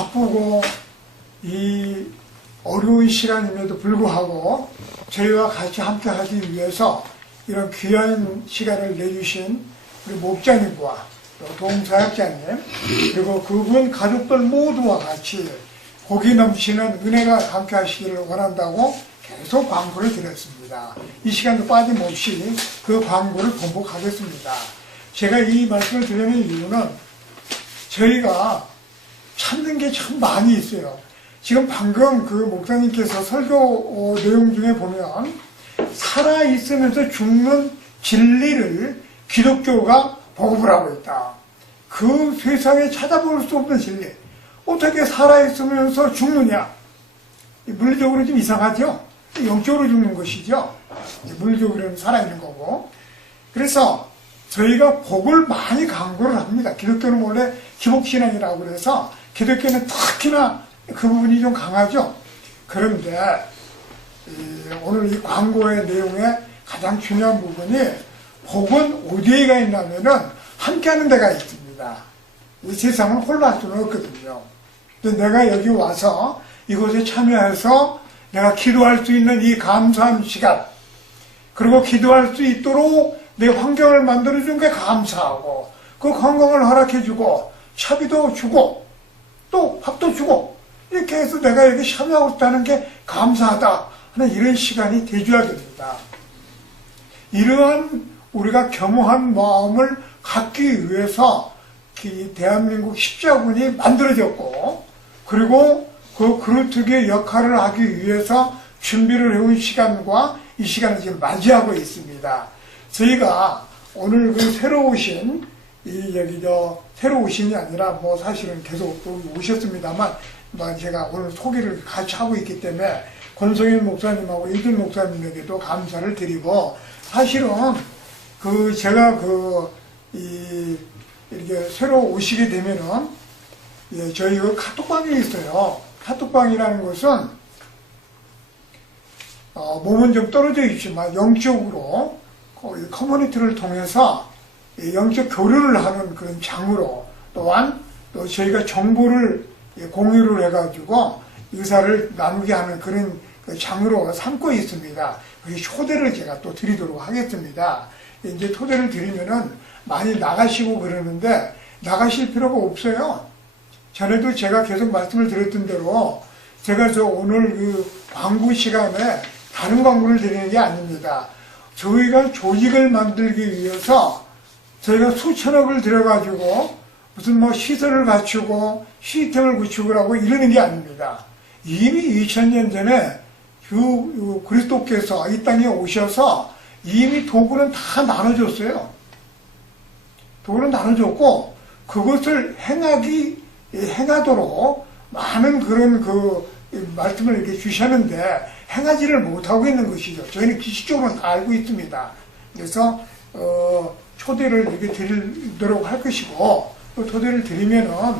바쁘고 이 어려운 시간임에도 불구하고 저희와 같이 함께 하기 위해서 이런 귀한 시간을 내주신 우리 목자님과 동사역자님 그리고 그분 가족들 모두와 같이 복이 넘치는 은혜가 함께 하시기를 원한다고 계속 광고를 드렸습니다. 이 시간도 빠짐없이 그 광고를 번복하겠습니다. 제가 이 말씀을 드리는 이유는 저희가 찾는 게 참 많이 있어요. 지금 방금 그 목사님께서 설교 내용 중에 보면 살아있으면서 죽는 진리를 기독교가 보급을 하고 있다. 그 세상에 찾아볼 수 없는 진리. 어떻게 살아있으면서 죽느냐? 물리적으로 좀 이상하죠? 영적으로 죽는 것이죠. 물리적으로는 살아있는 거고. 그래서 저희가 복을 많이 강조를 합니다. 기독교는 원래 기복신앙이라고 그래서 기독교는 특히나 그 부분이 좀 강하죠. 그런데 오늘 이 광고의 내용의 가장 중요한 부분이 복은 어디에가 있냐면은 함께하는 데가 있습니다. 이 세상은 홀로할 수는 없거든요. 근데 내가 여기 와서 이곳에 참여해서 내가 기도할 수 있는 이 감사한 시간 그리고 기도할 수 있도록 내 환경을 만들어준 게 감사하고 그 건강을 허락해주고 차비도 주고 또 밥도 주고 이렇게 해서 내가 여기 참여하고 있다는 게 감사하다 하는 이런 시간이 되줘야 됩니다. 이러한 우리가 겸허한 마음을 갖기 위해서 대한민국 십자군이 만들어졌고 그리고 그 그루트기의 역할을 하기 위해서 준비를 해온 시간과 이 시간을 지금 맞이하고 있습니다. 저희가 오늘 그 새로 오신 새로 오신이 아니라 뭐 사실은 계속 오셨습니다만 제가 오늘 소개를 같이 하고 있기 때문에 권성현 목사님하고 이준 목사님에게도 감사를 드리고 사실은 제가 이렇게 새로 오시게 되면은 저희 카톡방이 있어요. 카톡방이라는 것은 몸은 좀 떨어져 있지만 영적으로 커뮤니티를 통해서 영적 교류를 하는 그런 장으로 또한 또 저희가 정보를 공유를 해가지고 의사를 나누게 하는 그런 장으로 삼고 있습니다. 초대를 제가 또 드리도록 하겠습니다. 이제 초대를 드리면은 많이 나가시고 그러는데 나가실 필요가 없어요. 전에도 제가 계속 말씀을 드렸던 대로 제가 오늘 그 광고 시간에 다른 광고를 드리는 게 아닙니다. 저희가 조직을 만들기 위해서 저희가 수천억을 들여가지고 무슨 뭐 시설을 갖추고 시스템을 구축을 하고 이러는 게 아닙니다. 이미 2000년 전에 그리스도께서 이 땅에 오셔서 이미 도구는 다 나눠줬어요. 도구는 나눠줬고 그것을 행하도록 많은 그런 말씀을 이렇게 주셨는데 행하지를 못하고 있는 것이죠. 저희는 기식적으로는 다 알고 있습니다. 그래서 초대를 이렇게 드리도록 할 것이고 또 초대를 드리면은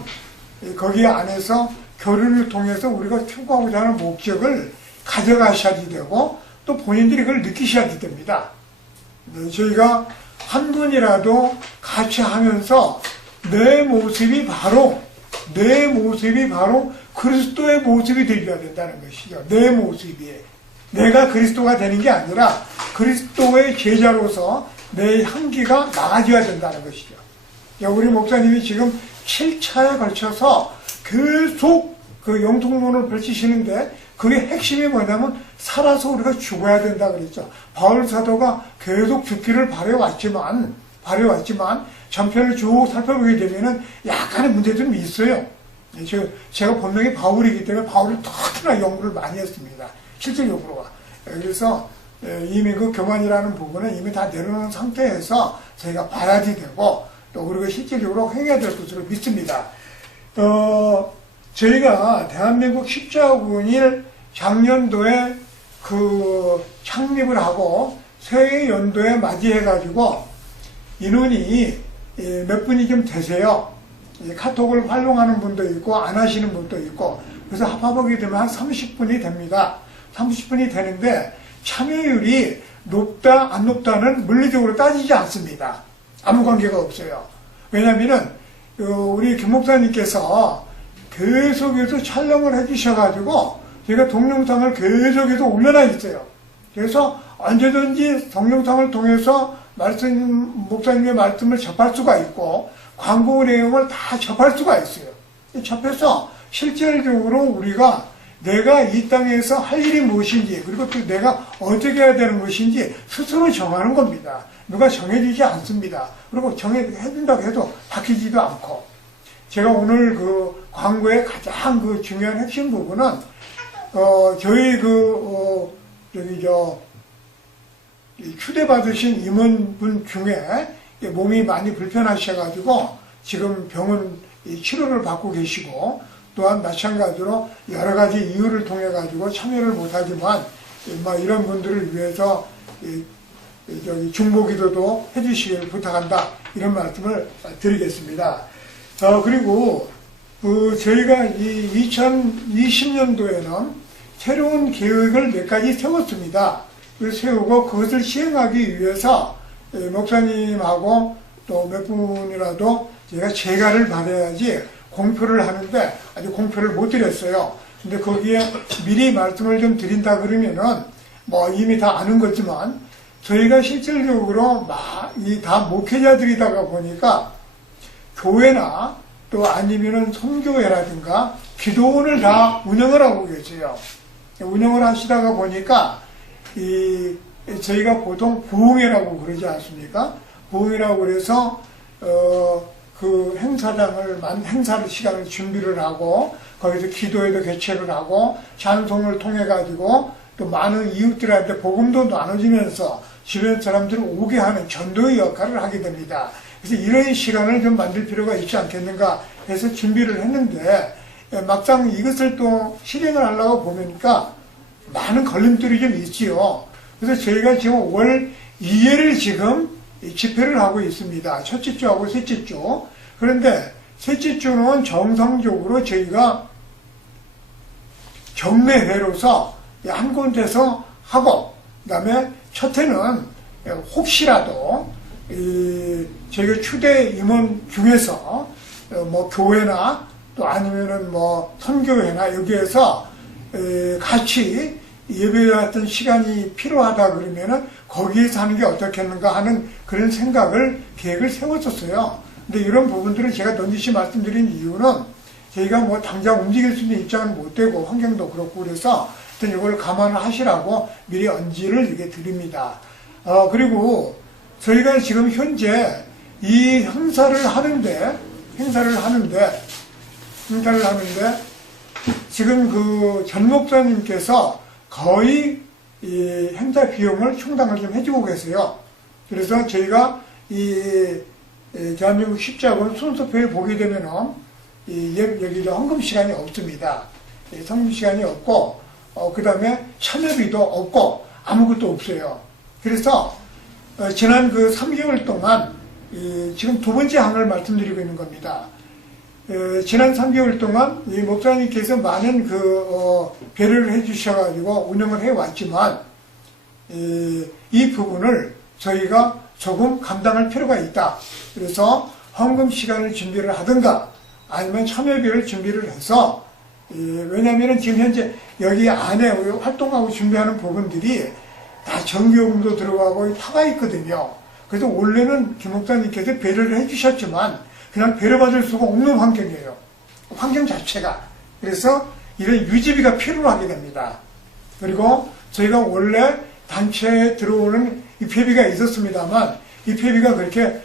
거기 안에서 교류를 통해서 우리가 추구하고자 하는 목적을 가져가셔야 되고 또 본인들이 그걸 느끼셔야 됩니다. 저희가 한 분이라도 같이 하면서 내 모습이 바로 그리스도의 모습이 되어야 된다는 것이죠. 내 모습이. 내가 그리스도가 되는 게 아니라 그리스도의 제자로서 내 향기가 나아져야 된다는 것이죠. 우리 목사님이 지금 7차에 걸쳐서 계속 그 영통론을 펼치시는데 그게 핵심이 뭐냐면 살아서 우리가 죽어야 된다 그랬죠. 바울 사도가 계속 죽기를 바래왔지만 전편을 쭉 살펴보게 되면은 약간의 문제점이 있어요. 제가 본명이 바울이기 때문에 바울을 특히나 연구를 많이 했습니다. 실질적으로. 그래서 이미 그 교만이라는 부분은 이미 다 내려놓은 상태에서 저희가 봐야지 되고 또 우리가 실질적으로 행해야 될 것으로 믿습니다. 저희가 대한민국 십자군을 작년도에 창립을 하고 새해 연도에 맞이해가지고 인원이 몇 분이 좀 되세요. 카톡을 활용하는 분도 있고 안 하시는 분도 있고 그래서 합하게 되면 한 30분이 됩니다. 30분이 되는데 참여율이 높다 안 높다는 물리적으로 따지지 않습니다. 아무 관계가 없어요. 왜냐하면은 우리 김 목사님께서 계속해서 촬영을 해주셔가지고 제가 동영상을 계속해서 올려놔 있어요. 그래서 언제든지 동영상을 통해서 목사님의 말씀을 접할 수가 있고 광고 내용을 다 접할 수가 있어요. 접해서 실질적으로 우리가 내가 이 땅에서 할 일이 무엇인지 그리고 또 내가 어떻게 해야 되는 것인지 스스로 정하는 겁니다. 누가 정해주지 않습니다. 그리고 정해준다고 해도 바뀌지도 않고 제가 오늘 그 광고의 가장 그 중요한 핵심 부분은 저희 추대받으신 임원분 중에 몸이 많이 불편하셔가지고 지금 병원 치료를 받고 계시고 또한 마찬가지로 여러 가지 이유를 통해 가지고 참여를 못하지만 이런 분들을 위해서 중보기도도 해주시길 부탁한다 이런 말씀을 드리겠습니다. 그리고 저희가 이 2020년도에는 새로운 계획을 몇 가지 세웠습니다. 세우고 그것을 시행하기 위해서 목사님하고 또 몇 분이라도 제가 재가를 받아야지 공표를 하는데 아직 공표를 못 드렸어요. 근데 거기에 미리 말씀을 좀 드린다 그러면은 이미 다 아는 거지만 저희가 실질적으로 다 목회자들이다가 보니까 교회나 또 아니면은 선교회라든가 기도원을 다 운영을 하고 계세요. 운영을 하시다가 보니까 저희가 보통 부흥회라고 그러지 않습니까? 부흥회라고 그래서 그 행사를 시간을 준비를 하고 거기서 기도회도 개최를 하고 찬송을 통해 가지고 또 많은 이웃들한테 복음도 나눠주면서 주변 사람들을 오게 하는 전도의 역할을 하게 됩니다. 그래서 이런 시간을 좀 만들 필요가 있지 않겠는가 해서 준비를 했는데 막상 이것을 또 실행을 하려고 보니까 많은 걸림돌이 좀 있지요. 그래서 저희가 지금 월 2회를 지금 집회를 하고 있습니다. 첫째 주하고 셋째 주. 그런데 셋째 주는 정상적으로 저희가 경매회로서 한 군데서 하고, 그 다음에 첫 해는 혹시라도 저희가 추대 임원 중에서 교회나 또 아니면은 선교회나 여기에서 같이 예배 같은 시간이 필요하다 그러면은 거기에서 하는 게 어떻겠는가 하는 그런 계획을 세웠었어요. 근데 이런 부분들을 제가 넌지시 말씀드린 이유는 저희가 당장 움직일 수 있는 입장은 못 되고 환경도 그렇고 그래서 일단 이걸 감안을 하시라고 미리 언지를 이렇게 드립니다. 그리고 저희가 지금 현재 이 행사를 하는데 지금 전 목사님께서 거의 이 행사 비용을 충당을 좀 해주고 계세요. 그래서 저희가 대한민국 십자군 순서표에 보게 되면은 여기 헌금 시간이 없습니다. 헌금 시간이 없고 그 다음에 참여비도 없고 아무것도 없어요. 그래서 지난 3개월 동안 지금 두 번째 항을 말씀드리고 있는 겁니다. 지난 3개월 동안 이 목사님께서 많은 배려를 해주셔가지고 운영을 해왔지만 이 부분을 저희가 조금 감당할 필요가 있다. 그래서 헌금 시간을 준비를 하든가 아니면 참여비를 준비를 해서 왜냐하면 지금 현재 여기 안에 활동하고 준비하는 부분들이 다 정기요금도 들어가고 타가 있거든요. 그래서 원래는 김 목사님께서 배려를 해주셨지만 그냥 배려받을 수가 없는 환경이에요. 환경 자체가. 그래서 이런 유지비가 필요하게 됩니다. 그리고 저희가 원래 단체에 들어오는 입회비가 있었습니다만 입회비가 그렇게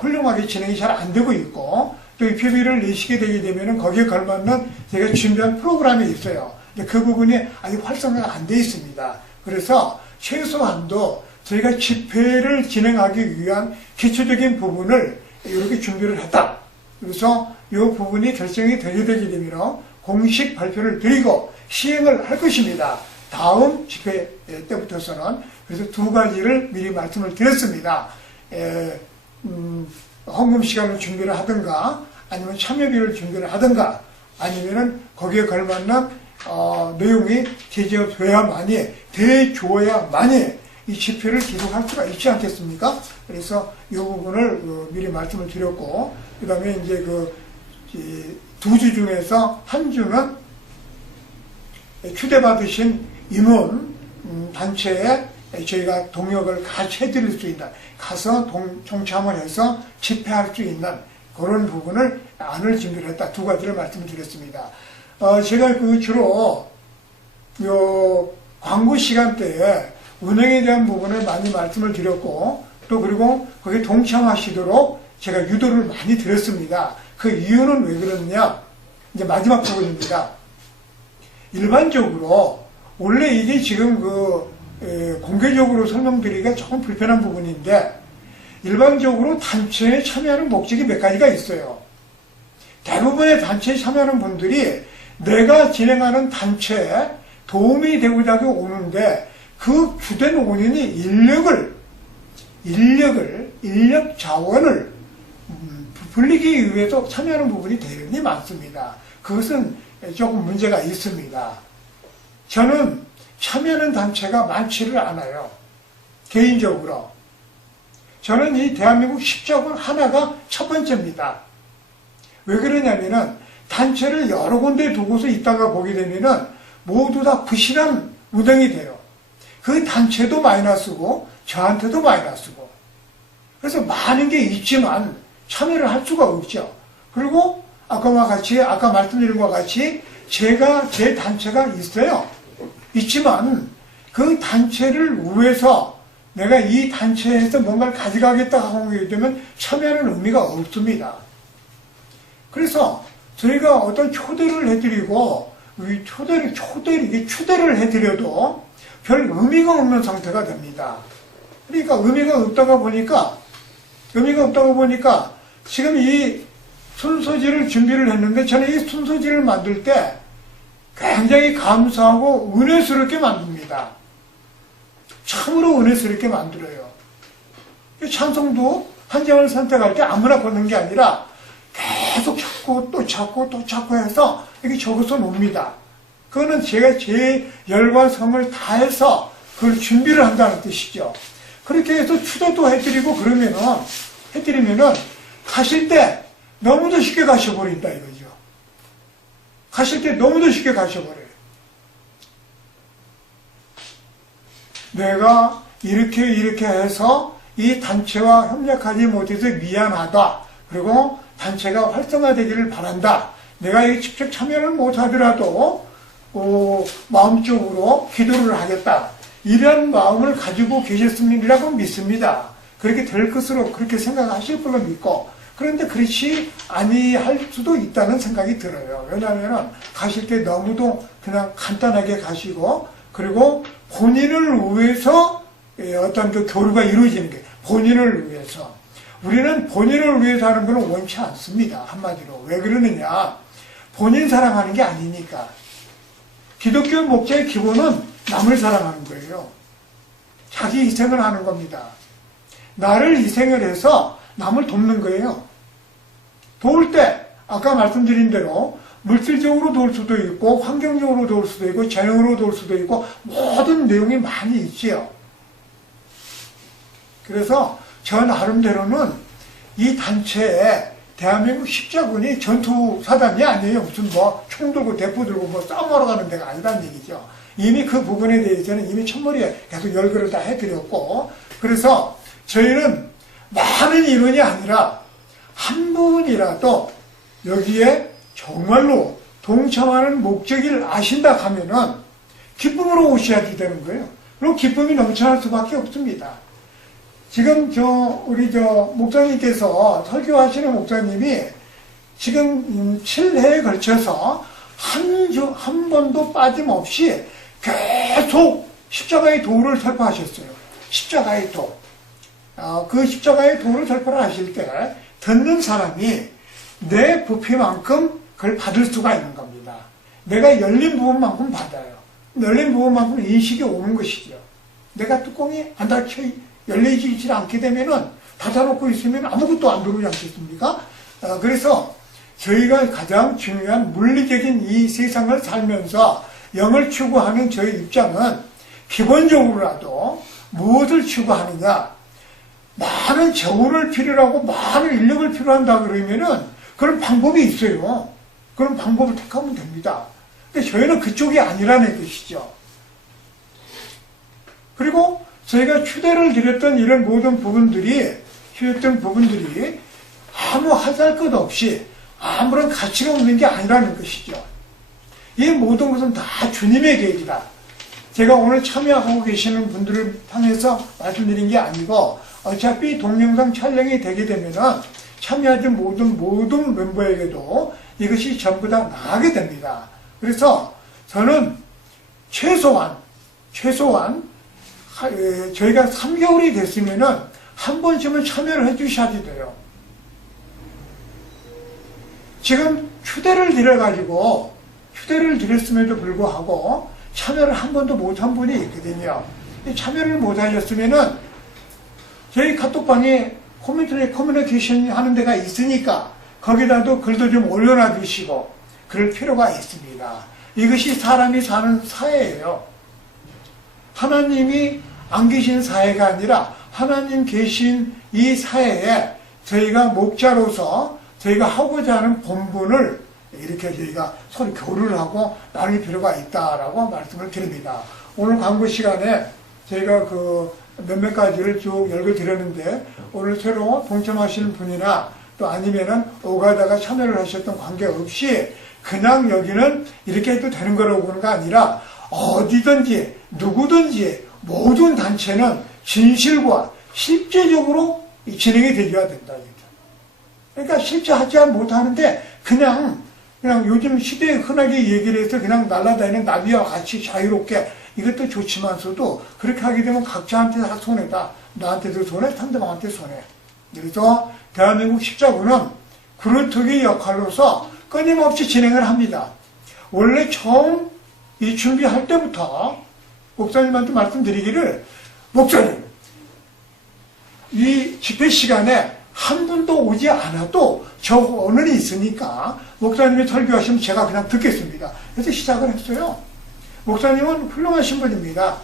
훌륭하게 진행이 잘 안 되고 있고 또 입회비를 내시게 되게 되면 거기에 걸맞는 저희가 준비한 프로그램이 있어요. 근데 그 부분이 아직 활성화가 안 돼 있습니다. 그래서 최소한도 저희가 집회를 진행하기 위한 기초적인 부분을 이렇게 준비를 했다. 그래서 이 부분이 결정이 되게 되면 공식 발표를 드리고 시행을 할 것입니다. 다음 집회 때부터서는. 그래서 두 가지를 미리 말씀을 드렸습니다. 헌금 시간을 준비를 하든가 아니면 참여비를 준비를 하든가 아니면은 거기에 걸맞는 내용이 대줘야만이 이 집회를 계속할 수가 있지 않겠습니까? 그래서 이 부분을 미리 말씀을 드렸고, 그 다음에 이제 두 두 주 중에서 한 주는 추대받으신 임원 단체에 저희가 동역을 같이 해드릴 수 있는, 가서 동참을 해서 집회할 수 있는 그런 부분을 안을 준비를 했다. 두 가지를 말씀을 드렸습니다. 제가 주로 광고 시간대에 운영에 대한 부분을 많이 말씀을 드렸고, 또 그리고 거기에 동참하시도록 제가 유도를 많이 드렸습니다. 그 이유는 왜 그러느냐? 이제 마지막 부분입니다. 일반적으로 원래 이게 지금 공개적으로 설명드리기가 조금 불편한 부분인데, 일반적으로 단체에 참여하는 목적이 몇 가지가 있어요. 대부분의 단체에 참여하는 분들이 내가 진행하는 단체에 도움이 되고자 하고 오는데, 그 주된 원인이 인력 자원을 불리기 위해서 참여하는 부분이 대단히 많습니다. 그것은 조금 문제가 있습니다. 저는 참여하는 단체가 많지를 않아요. 개인적으로. 저는 이 대한민국 십자군 하나가 첫 번째입니다. 왜 그러냐면은 단체를 여러 군데 두고서 있다가 보게 되면은 모두 다 부실한 운영이 돼요. 그 단체도 마이너스고 저한테도 마이너스고. 그래서 많은 게 있지만 참여를 할 수가 없죠. 그리고 아까 말씀드린 것과 같이 제 단체가 있어요. 있지만 그 단체를 위해서 내가 이 단체에서 뭔가를 가져가겠다 하게 되면 참여하는 의미가 없습니다. 그래서 저희가 어떤 초대를 해드리고, 추대를 해드려도 별 의미가 없는 상태가 됩니다. 그러니까 의미가 없다고 보니까 지금 이 순서지를 준비를 했는데, 저는 이 순서지를 만들 때 굉장히 감사하고 은혜스럽게 만듭니다. 참으로 은혜스럽게 만들어요. 찬송도 한 장을 선택할 때 아무나 걷는 게 아니라 계속 찾고 또 찾고 또 찾고 해서 이렇게 적어서 놓습니다. 그거는 제가 제 열과 성을 다해서 그걸 준비를 한다는 뜻이죠. 그렇게 해서 추대도 해드리면은 가실 때 너무도 쉽게 가셔버린다 이거죠. 가실 때 너무도 쉽게 가셔버려요. 내가 이렇게 해서 이 단체와 협력하지 못해서 미안하다. 그리고 단체가 활성화되기를 바란다. 내가 이 직접 참여를 못하더라도 마음적으로 기도를 하겠다. 이런 마음을 가지고 계셨음이라고 믿습니다. 그렇게 될 것으로 그렇게 생각하실 걸로 믿고, 그런데 그렇지 아니할 수도 있다는 생각이 들어요. 왜냐하면 가실 때 너무도 그냥 간단하게 가시고, 그리고 본인을 위해서 어떤 그 교류가 이루어지는 게, 본인을 위해서. 우리는 본인을 위해서 하는 것은 원치 않습니다. 한마디로. 왜 그러느냐? 본인 사랑하는 게 아니니까. 기독교 목자의 기본은 남을 사랑하는 거예요. 자기 희생을 하는 겁니다. 나를 희생을 해서 남을 돕는 거예요. 도울 때 아까 말씀드린 대로 물질적으로 도울 수도 있고, 환경적으로 도울 수도 있고, 재능으로 도울 수도 있고, 모든 내용이 많이 있지요. 그래서 저 나름대로는 이 단체에 대한민국 십자군이 전투사단이 아니에요. 무슨 총 들고 대포 들고 싸움하러 가는 데가 아니란 얘기죠. 이미 그 부분에 대해서는 이미 첫머리에 계속 열거를 다 해드렸고, 그래서 저희는 많은 인원이 아니라 한 분이라도 여기에 정말로 동참하는 목적을 아신다 하면은 기쁨으로 오셔야지 되는 거예요. 그리고 기쁨이 넘쳐날 수밖에 없습니다. 지금 우리 목사님께서, 설교하시는 목사님이 지금 7회에 걸쳐서 한 번도 빠짐없이 계속 십자가의 도를 설파하셨어요. 십자가의 도. 그 십자가의 도를 설파를 하실 때 듣는 사람이 내 부피만큼 그걸 받을 수가 있는 겁니다. 내가 열린 부분만큼 받아요. 열린 부분만큼 인식이 오는 것이죠. 내가 뚜껑이 안 닫혀 열리지 않게 되면은 닫아놓고 있으면 아무것도 안 들어오지 않겠습니까? 그래서 저희가 가장 중요한 물리적인 이 세상을 살면서 영을 추구하는 저희 입장은 기본적으로라도 무엇을 추구하느냐? 많은 재원을 필요로 하고 많은 인력을 필요한다 그러면은 그런 방법이 있어요. 그런 방법을 택하면 됩니다. 근데 저희는 그쪽이 아니라는 것이죠. 그리고 저희가 휴대를 드렸던 이런 모든 부분들이 아무 하잘것 없이 아무런 가치가 없는 게 아니라는 것이죠. 이 모든 것은 다 주님의 계획이다. 제가 오늘 참여하고 계시는 분들을 향해서 말씀드린 게 아니고 어차피 동영상 촬영이 되게 되면은 참여하지 모든 멤버에게도 이것이 전부 다 나가게 됩니다. 그래서 저는 최소한 저희가 3개월이 됐으면은 한 번쯤은 참여를 해 주셔야 돼요. 지금 휴대를 드렸음에도 불구하고 참여를 한 번도 못한 분이 있거든요. 참여를 못하셨으면은 저희 카톡방에 커뮤니케이션 하는 데가 있으니까 거기다도 글도 좀 올려놔 주시고 그럴 필요가 있습니다. 이것이 사람이 사는 사회예요. 하나님이 안 계신 사회가 아니라 하나님 계신 이 사회에 저희가 목자로서 저희가 하고자 하는 본분을 이렇게 저희가 서로 교류를 하고 나눌 필요가 있다라고 말씀을 드립니다. 오늘 광고 시간에 저희가 몇몇 가지를 쭉 열거드렸는데 오늘 새로 동참하시는 분이나 또 아니면은 오가다가 참여를 하셨던 관계없이 그냥 여기는 이렇게 해도 되는 거라고 하는 거 아니라 어디든지 누구든지 모든 단체는 진실과 실제적으로 진행이 되어야 된다. 그러니까 실제 하지 못하는데 그냥 요즘 시대에 흔하게 얘기를 해서 그냥 날아다니는 나비와 같이 자유롭게 이것도 좋지만서도 그렇게 하게 되면 각자한테 다 손해다. 나한테도 손해, 상대방한테 손해. 그래서 대한민국 십자군은 그루터기 역할로서 끊임없이 진행을 합니다. 원래 처음 이 준비할 때부터 목사님한테 말씀드리기를 목사님 이 집회 시간에 한 분도 오지 않아도 저 오늘이 있으니까 목사님이 설교하시면 제가 그냥 듣겠습니다. 그래서 시작을 했어요. 목사님은 훌륭하신 분입니다.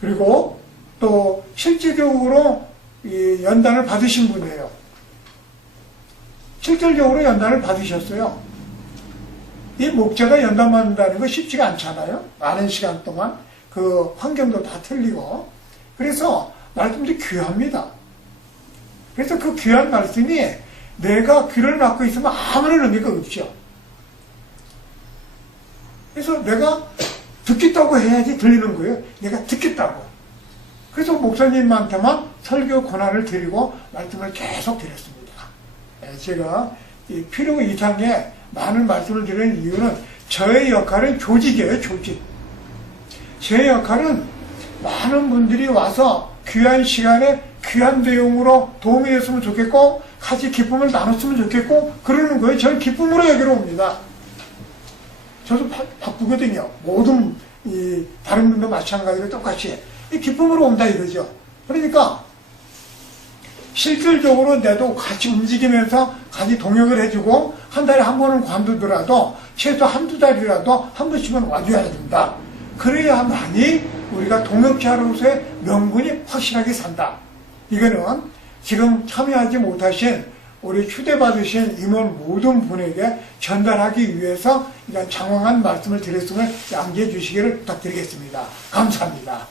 그리고 또 실질적으로 이 연단을 받으신 분이에요. 실질적으로 연단을 받으셨어요. 이 목자가 연단 받는다는 거 쉽지가 않잖아요. 많은 시간 동안 그 환경도 다 틀리고 그래서 말씀들이 귀합니다. 그래서 그 귀한 말씀이 내가 귀를 막고 있으면 아무런 의미가 없죠. 그래서 내가 듣겠다고 해야지 들리는 거예요. 내가 듣겠다고. 그래서 목사님한테만 설교 권한을 드리고 말씀을 계속 드렸습니다. 제가 필요 이상의 많은 말씀을 드리는 이유는 저의 역할은 조직이에요. 조직. 제 역할은 많은 분들이 와서 귀한 시간에 귀한 내용으로 도움이 됐으면 좋겠고 같이 기쁨을 나눴으면 좋겠고 그러는 거예요. 저는 기쁨으로 여기로 옵니다. 저도 바쁘거든요. 모든 다른 분도 마찬가지로 똑같이 기쁨으로 온다 이거죠. 그러니까 실질적으로 내도 같이 움직이면서 같이 동역을 해주고 한 달에 한 번은 관두더라도 최소 한두 달이라도 한 번씩은 와줘야 된다. 그래야만이 우리가 동역자로서의 명분이 확실하게 산다. 이거는 지금 참여하지 못하신 우리 휴대받으신 임원 모든 분에게 전달하기 위해서 이런 장황한 말씀을 드렸음을 양지해 주시기를 부탁드리겠습니다. 감사합니다.